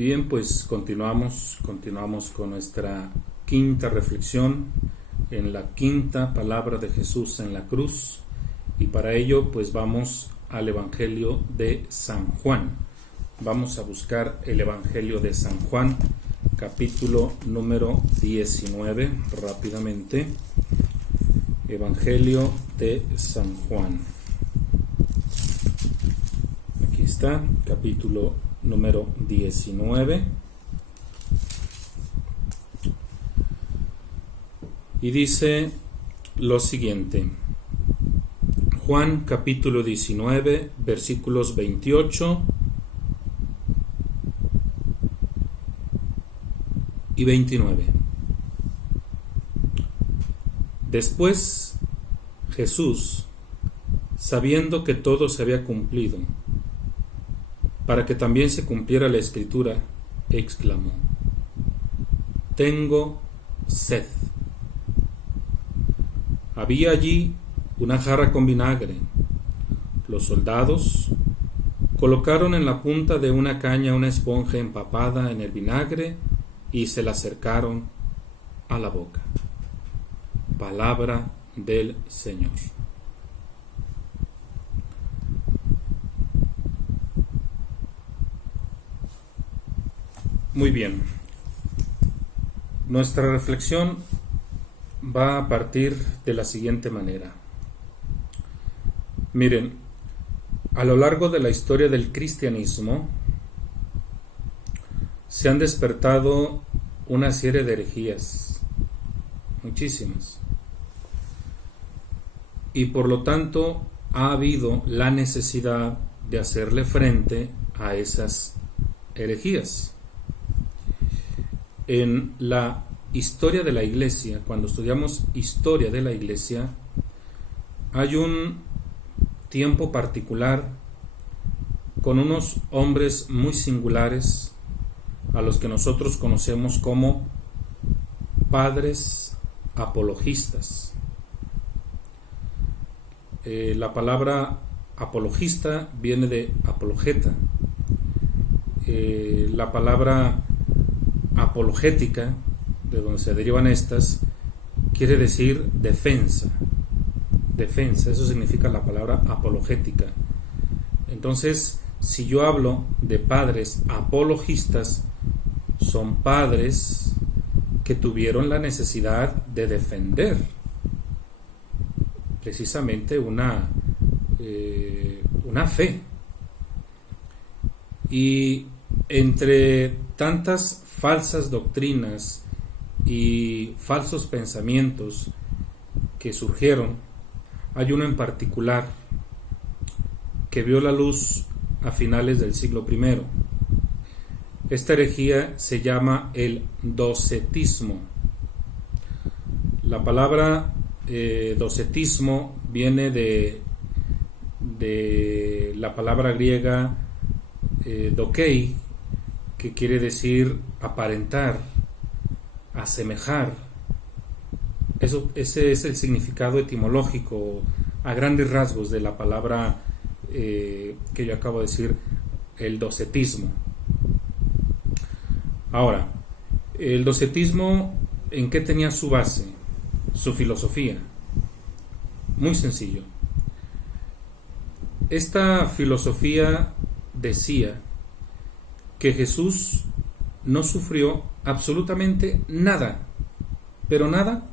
Bien, pues continuamos con nuestra quinta reflexión en la quinta palabra de Jesús en la cruz, y para ello pues vamos al Evangelio de San Juan. Vamos a buscar el Evangelio de San Juan, capítulo número 19, rápidamente. Evangelio de San Juan. Aquí está, capítulo número 19. Y dice lo siguiente. Juan capítulo 19, versículos 28 y 29. Después Jesús, sabiendo que todo se había cumplido, para que también se cumpliera la escritura, exclamó: «Tengo sed». Había allí una jarra con vinagre. Los soldados colocaron en la punta de una caña una esponja empapada en el vinagre y se la acercaron a la boca. Palabra del Señor. Muy bien. Nuestra reflexión va a partir de la siguiente manera. Miren, a lo largo de la historia del cristianismo se han despertado una serie de herejías, muchísimas, y por lo tanto ha habido la necesidad de hacerle frente a esas herejías. En la historia de la Iglesia, cuando estudiamos historia de la Iglesia, hay un tiempo particular con unos hombres muy singulares a los que nosotros conocemos como padres apologistas. La palabra apologista viene de apologeta. La palabra apologética, de donde se derivan estas, quiere decir defensa. Defensa, eso significa la palabra apologética. Entonces, si yo hablo de padres apologistas, son padres que tuvieron la necesidad de defender precisamente una fe. Y entre tantas falsas doctrinas y falsos pensamientos que surgieron, hay uno en particular que vio la luz a finales del siglo I. Esta herejía se llama el docetismo. La palabra docetismo viene de la palabra griega dokei, que quiere decir aparentar, asemejar. Ese es el significado etimológico a grandes rasgos de la palabra que yo acabo de decir, el docetismo. Ahora, el docetismo, ¿en qué tenía su base? Su filosofía. Muy sencillo. Esta filosofía decía que Jesús no sufrió absolutamente nada, pero nada,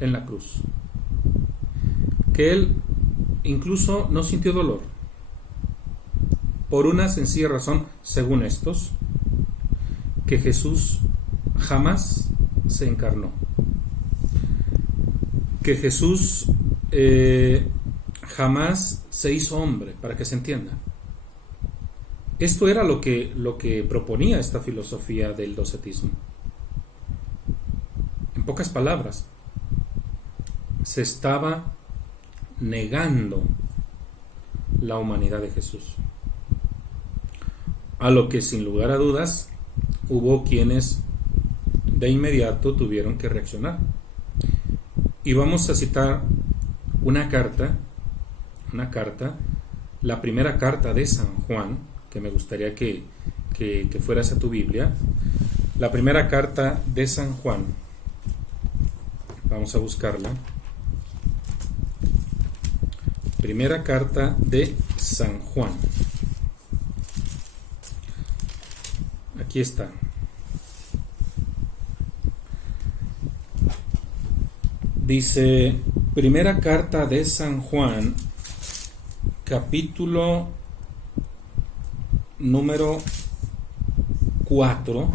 en la cruz. Que Él incluso no sintió dolor, por una sencilla razón, según estos, que Jesús jamás se encarnó. Que Jesús jamás se hizo hombre, para que se entienda. Esto era lo que proponía esta filosofía del docetismo. En pocas palabras, se estaba negando la humanidad de Jesús. A lo que sin lugar a dudas hubo quienes de inmediato tuvieron que reaccionar. Y vamos a citar una carta, la primera carta de San Juan, que me gustaría que que fueras a tu Biblia. La primera carta de San Juan. Vamos a buscarla. Primera carta de San Juan. Aquí está. Dice, primera carta de San Juan, capítulo número 4.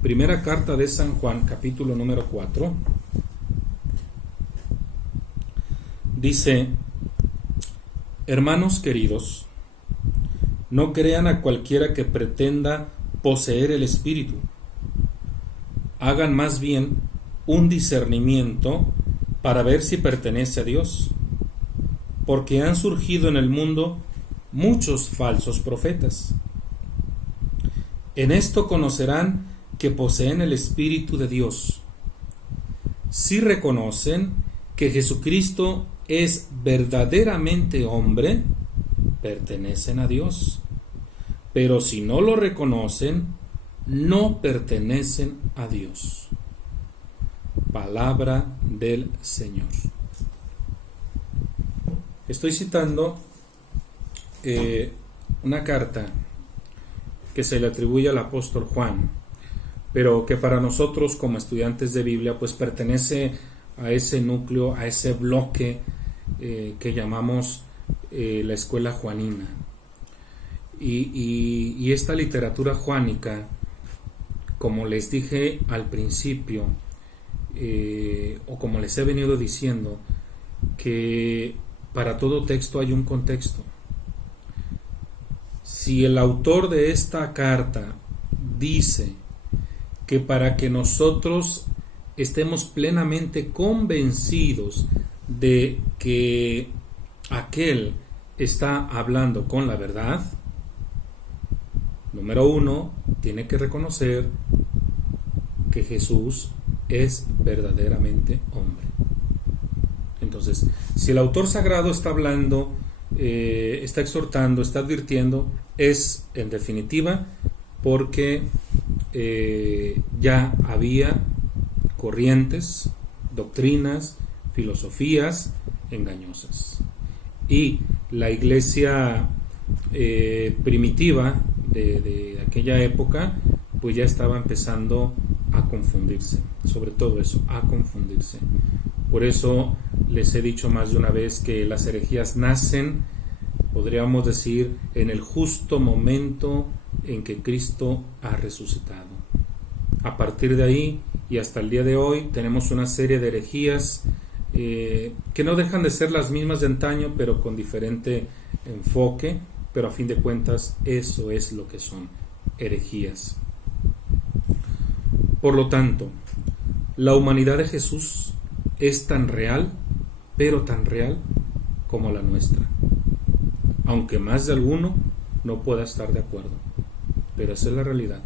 Primera carta de San Juan, capítulo número 4. Dice, hermanos queridos, no crean a cualquiera que pretenda poseer el Espíritu. Hagan más bien un discernimiento para ver si pertenece a Dios, porque han surgido en el mundo muchos falsos profetas. En esto conocerán que poseen el Espíritu de Dios. Si reconocen que Jesucristo es verdaderamente hombre, pertenecen a Dios. Pero si no lo reconocen, no pertenecen a Dios. Palabra del Señor. Estoy citando una carta que se le atribuye al apóstol Juan, pero que para nosotros como estudiantes de Biblia pues pertenece a ese núcleo, a ese bloque que llamamos la escuela juanina. Y esta literatura juánica, como les dije al principio, o como les he venido diciendo, que para todo texto hay un contexto. Si el autor de esta carta dice que para que nosotros estemos plenamente convencidos de que aquel está hablando con la verdad, número uno, tiene que reconocer que Jesús es verdaderamente hombre. Entonces, si el autor sagrado está hablando, está exhortando, está advirtiendo, es en definitiva porque ya había corrientes, doctrinas, filosofías engañosas. Y la iglesia primitiva de aquella época, pues ya estaba empezando a confundirse, sobre todo eso, a confundirse. Por eso les he dicho más de una vez que las herejías nacen, podríamos decir, en el justo momento en que Cristo ha resucitado. A partir de ahí y hasta el día de hoy tenemos una serie de herejías que no dejan de ser las mismas de antaño, pero con diferente enfoque, pero a fin de cuentas eso es lo que son herejías. Por lo tanto, la humanidad de Jesús es tan real, pero tan real como la nuestra, aunque más de alguno no pueda estar de acuerdo, pero esa es la realidad.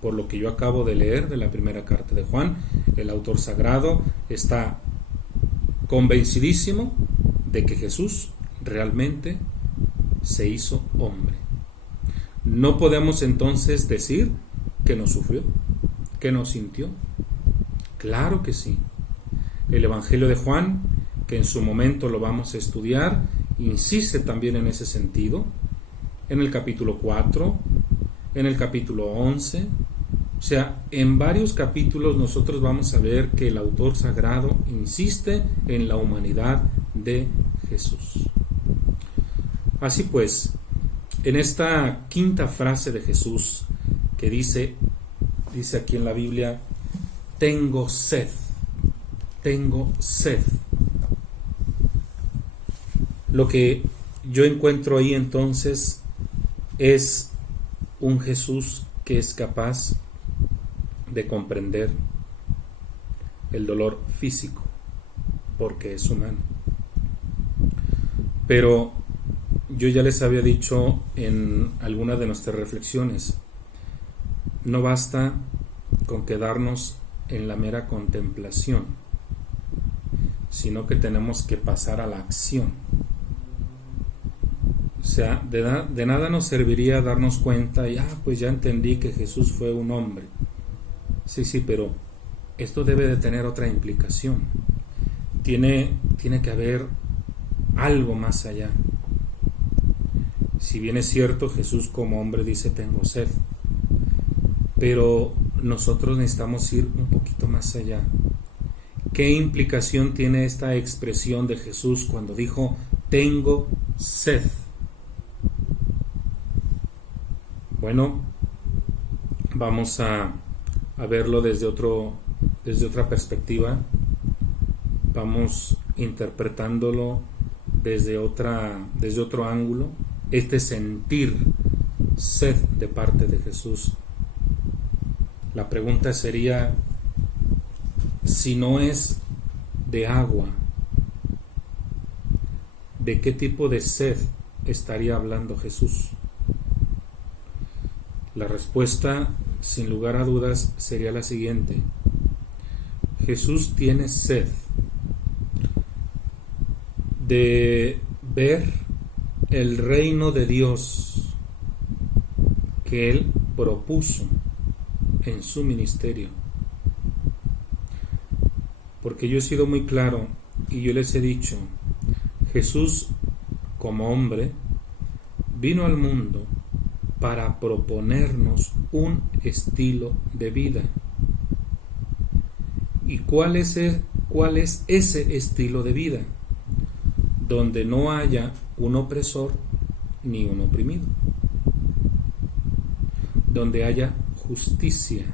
Por lo que yo acabo de leer de la primera carta de Juan, el autor sagrado está convencidísimo de que Jesús realmente se hizo hombre. No podemos entonces decir que no sufrió, que no sintió. Claro que sí. El Evangelio de Juan, que en su momento lo vamos a estudiar, insiste también en ese sentido, en el capítulo 4, en el capítulo 11, o sea, en varios capítulos nosotros vamos a ver que el autor sagrado insiste en la humanidad de Jesús. Así pues, en esta quinta frase de Jesús que dice aquí en la Biblia, tengo sed, tengo sed. Lo que yo encuentro ahí entonces es un Jesús que es capaz de comprender el dolor físico, porque es humano. Pero yo ya les había dicho en alguna de nuestras reflexiones, no basta con quedarnos en la mera contemplación, sino que tenemos que pasar a la acción. sea, de nada nos serviría darnos cuenta y, pues ya entendí que Jesús fue un hombre. Sí, pero esto debe de tener otra implicación. Tiene que haber algo más allá. Si bien es cierto, Jesús como hombre dice tengo sed, pero nosotros necesitamos ir un poquito más allá. ¿Qué implicación tiene esta expresión de Jesús cuando dijo tengo sed? Bueno, vamos a verlo desde otra perspectiva. Vamos interpretándolo desde otro ángulo. Este sentir sed de parte de Jesús. La pregunta sería, si no es de agua, ¿de qué tipo de sed estaría hablando Jesús? La respuesta, sin lugar a dudas, sería la siguiente. Jesús tiene sed de ver el reino de Dios que Él propuso en su ministerio. Porque yo he sido muy claro y yo les he dicho, Jesús como hombre vino al mundo para proponernos un estilo de vida. ¿Y cuál es ese estilo de vida? Donde no haya un opresor ni un oprimido. Donde haya justicia.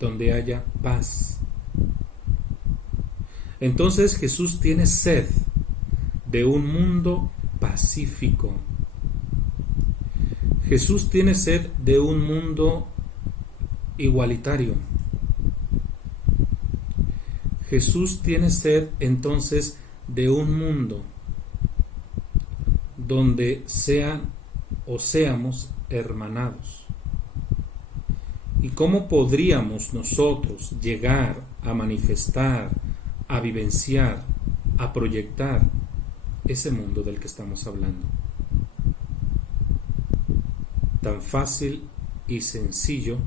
Donde haya paz. Entonces Jesús tiene sed de un mundo pacífico. Jesús tiene sed de un mundo igualitario. Jesús tiene sed entonces de un mundo donde seamos hermanados. ¿Y cómo podríamos nosotros llegar a manifestar, a vivenciar, a proyectar ese mundo del que estamos hablando? Tan fácil y sencillo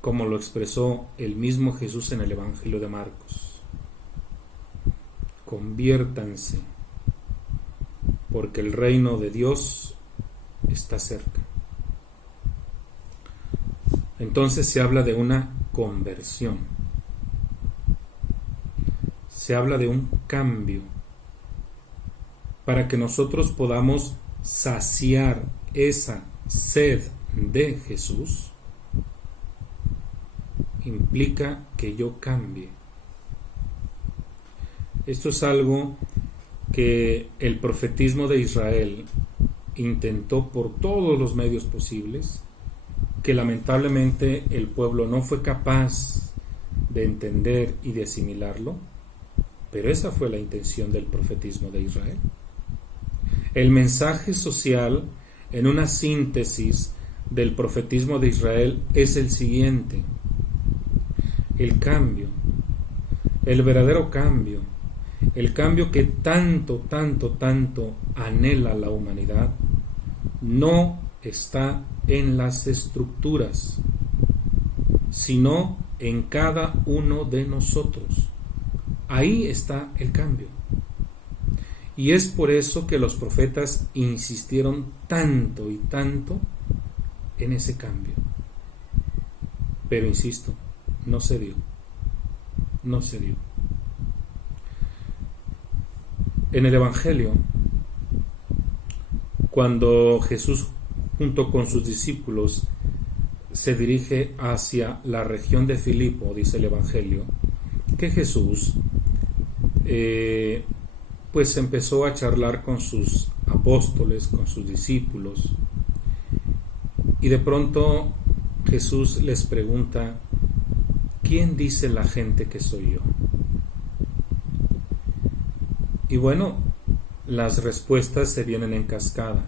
como lo expresó el mismo Jesús en el Evangelio de Marcos. Conviértanse, porque el reino de Dios está cerca. Entonces se habla de una conversión. Se habla de un cambio para que nosotros podamos saciar esa sed de Jesús. Implica que yo cambie. Esto es algo que el profetismo de Israel intentó por todos los medios posibles, que lamentablemente el pueblo no fue capaz de entender y de asimilarlo, pero esa fue la intención del profetismo de Israel. El mensaje social, en una síntesis del profetismo de Israel, es el siguiente: el cambio, el verdadero cambio, el cambio que tanto anhela la humanidad, no está en las estructuras, sino en cada uno de nosotros. Ahí está el cambio. Y es por eso que los profetas insistieron tanto y tanto en ese cambio. Pero insisto, no se dio. No se dio. En el Evangelio, cuando Jesús junto con sus discípulos se dirige hacia la región de Filipo, dice el Evangelio, que Jesús pues empezó a charlar con sus apóstoles, con sus discípulos, y de pronto Jesús les pregunta: ¿quién dice la gente que soy yo? Y bueno, las respuestas se vienen en cascada,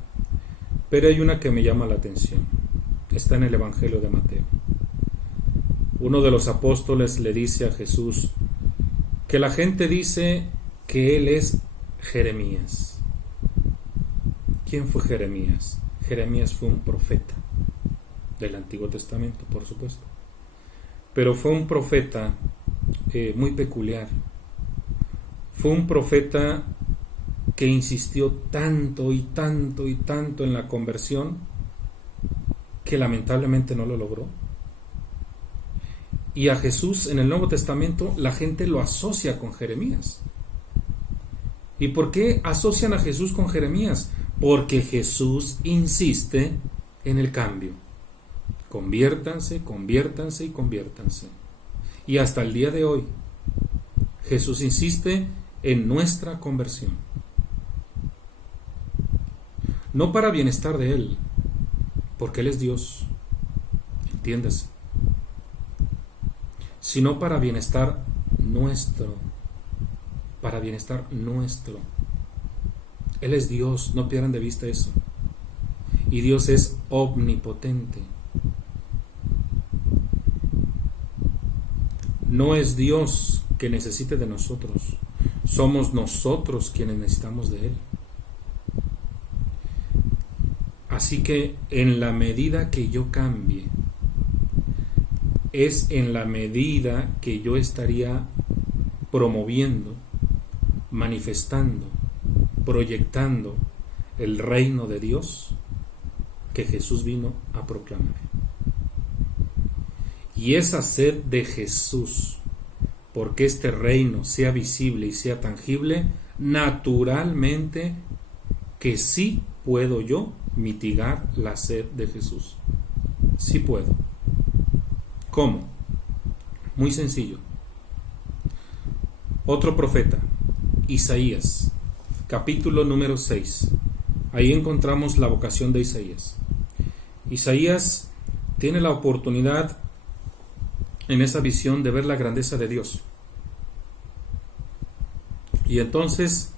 pero hay una que me llama la atención. Está en el Evangelio de Mateo. Uno de los apóstoles le dice a Jesús que la gente dice que él es Jeremías. ¿Quién fue Jeremías? Jeremías fue un profeta del Antiguo Testamento, por supuesto, pero fue un profeta muy peculiar. Fue un profeta que insistió tanto y tanto y tanto en la conversión que lamentablemente no lo logró. Y a Jesús en el Nuevo Testamento la gente lo asocia con Jeremías. ¿Y por qué asocian a Jesús con Jeremías? Porque Jesús insiste en el cambio. Conviértanse, conviértanse y conviértanse. Y hasta el día de hoy, Jesús insiste en nuestra conversión. No para bienestar de Él, porque Él es Dios, entiéndase, sino para bienestar nuestro, para bienestar nuestro. Él es Dios, no pierdan de vista eso. Y Dios es omnipotente. No es Dios que necesite de nosotros, somos nosotros quienes necesitamos de Él. Así que en la medida que yo cambie, es en la medida que yo estaría promoviendo, manifestando, proyectando el reino de Dios que Jesús vino a proclamar. Y es hacer de Jesús, porque este reino sea visible y sea tangible, naturalmente que sí puedo yo mitigar la sed de Jesús. Sí puedo. ¿Cómo? Muy sencillo. Otro profeta, Isaías, capítulo número 6. Ahí encontramos la vocación de Isaías. Isaías tiene la oportunidad en esa visión de ver la grandeza de Dios. Y entonces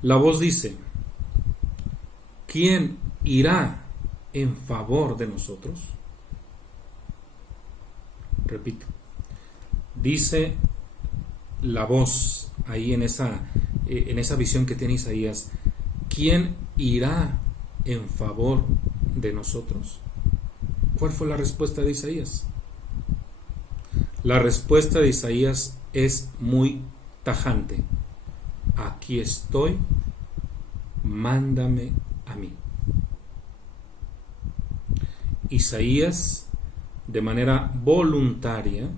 la voz dice: ¿quién irá en favor de nosotros? Repito, dice la voz ahí en esa visión que tiene Isaías: ¿quién irá en favor de nosotros? ¿Cuál fue la respuesta de Isaías? La respuesta de Isaías es muy tajante: aquí estoy, mándame a mí. Isaías, de manera voluntaria,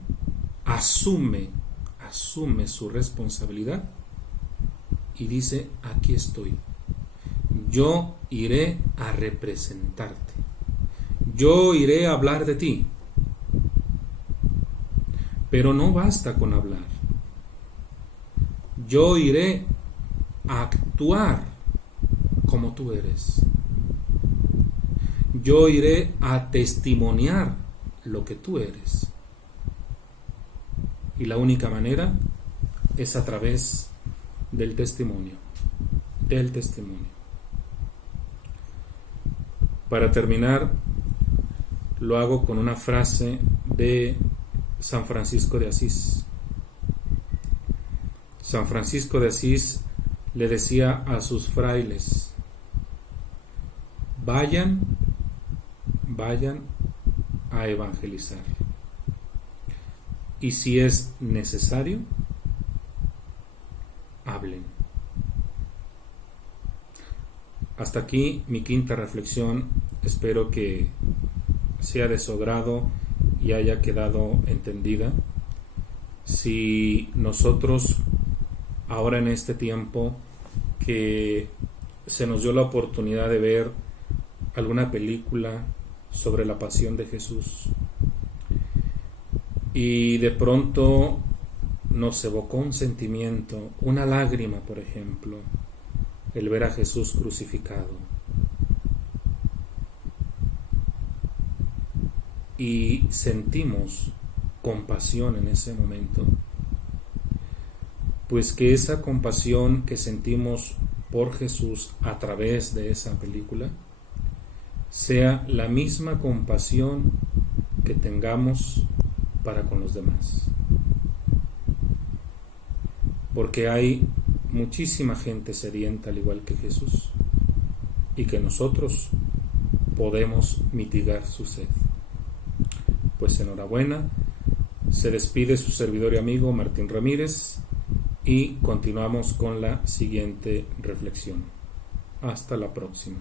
asume su responsabilidad y dice: aquí estoy, yo iré a representarte, yo iré a hablar de ti. Pero no basta con hablar, yo iré a actuar como tú eres, yo iré a testimoniar lo que tú eres. Y la única manera es a través del testimonio. Para terminar, lo hago con una frase de San Francisco de Asís. San Francisco de Asís le decía a sus frailes: vayan a evangelizar. Y si es necesario, hablen. Hasta aquí mi quinta reflexión. Espero que sea de su agrado y haya quedado entendida. Si nosotros ahora en este tiempo que se nos dio la oportunidad de ver alguna película sobre la pasión de Jesús y de pronto nos evocó un sentimiento, una lágrima, por ejemplo, el ver a Jesús crucificado, y sentimos compasión en ese momento, pues que esa compasión que sentimos por Jesús a través de esa película sea la misma compasión que tengamos para con los demás. Porque hay muchísima gente sedienta al igual que Jesús. y que nosotros podemos mitigar su sed. Pues enhorabuena, se despide su servidor y amigo Martín Ramírez y continuamos con la siguiente reflexión. Hasta la próxima.